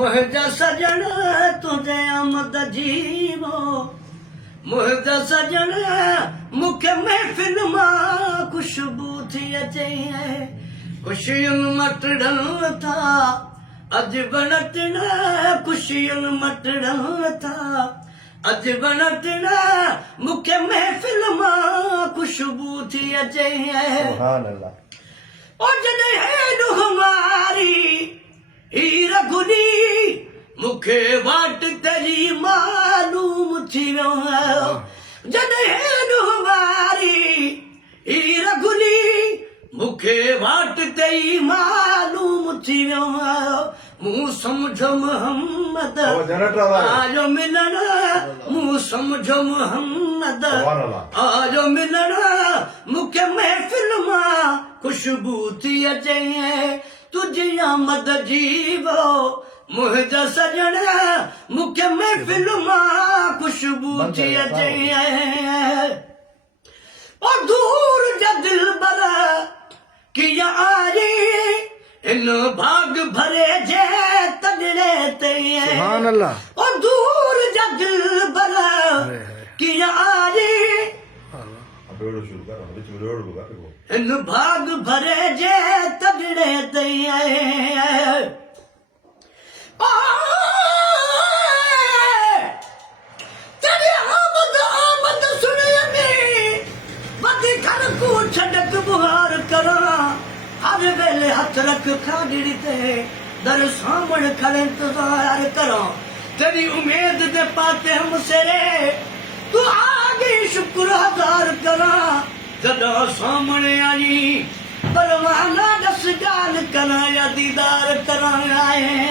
मुंहिंजा सजण तुंहिंजे आमद जीवो मुंहिंजा सजण मूंखे महफ़िल मां ख़ुशबू थी अचे ख़ुशियुनि मटड़नि था अॼु वणटिण ख़ुशियुनि मटड़नि था अॼु वणटिण मूंखे महफ़िल मां ख़ुशबू थी अचे ओ जॾहिं ॾुहवारी हीर गुनी मूंखे वाट तेरी मालूम थी वियो जॾहिं ॾुहवारी हीर गुनी मूंखे वाट तेरी मालूम थी वियो मूं सम्झो मोहम्मद आयो मिलण मूं सम्झो मोहम्मद आयो मिलण मूंखे महफ़िल मां ख़ुशबू थी अचे तुझी आमद जीवो मुंहिंजा सजण मूंखे महफ़िल मां ख़ुशबू थी अचे ओ दूर जा दिलबर कीअं आई इन भाग भरे जे तगड़े ते ओ दूर जा दिलबर कीअं आई इन भाग भरे जे तगड़े ते तेरी आमद आमद सुनियनी वधी घर को छडक बुहार करा हर वेले हथ रख खागड़ी ते दर सामण खड़े इंतजार करो तेरी उम्मीद दे पाते हम सेरे तू आगे शुक्र अदार करा जदा सामने आई परवाना दस गाल करा या दीदार करा आए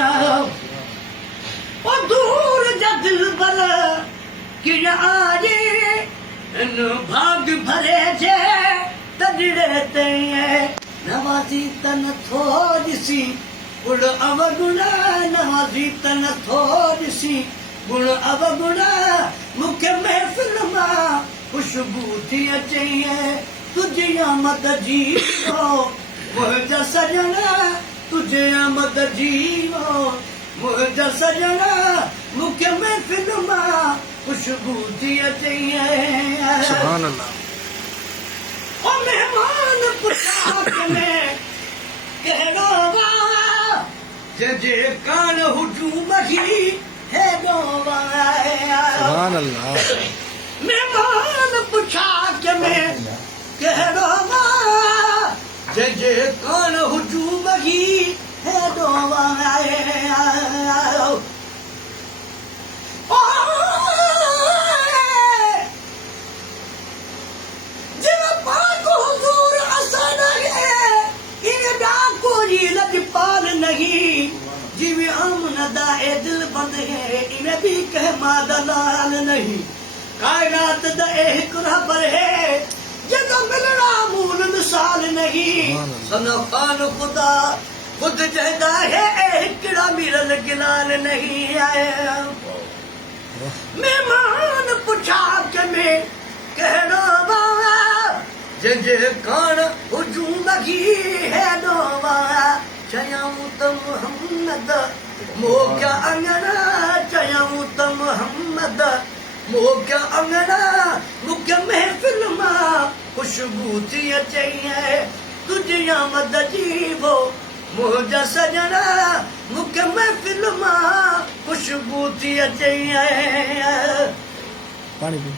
ओ दूर जा दिल बल कि आजे इन भाग भरे जे तगड़े ते नवाज़ी तन थो ॾिसी गुण अवगुण नवाज़ी तन थो ॾिसी गुण अवगुण मूंखे महफ़िल मां ख़ुशबू थी अचे तुझे आमद जीवो मुंहिंजा सजण तुझे आमद जीवो मुंहिंजा सजण मूंखे महफ़िल मां ख़ुशबू थी अचे सुभान अल्लाह ओ मेहमान पुछाक में कहिड़ो वा जंहिंजे कान हुजूम ही हेॾो वा सुभान अल्लाह मेहमान पुछाक में कहिड़ो वा जंहिंजे कान हुजूम ही हेॾो वा जीवे आमनदा ए दिल बंद है इवे भी कह मादलाल नहीं कायनात दा ए हिक रबर है जदा मिलना मूल मिसाल नहीं सना खान खुदा खुद जहदा है ए हिकड़ा मिरल गिलाल नहीं आए मेहमान पुछा के में कहना बाबा जंहिंजे कान हुजूम लगी है दोवा चयाऊं त मोहम्मद मोक्या अंगना चयाऊं त मोहम्मद मोक्या अंगना मूंखे महफ़िल मां ख़ुशबू थी अचे तुझी आमद जीवो मुंहिंजा सजण मूंखे महफ़िल मां ख़ुशबू थी अचे पानी पी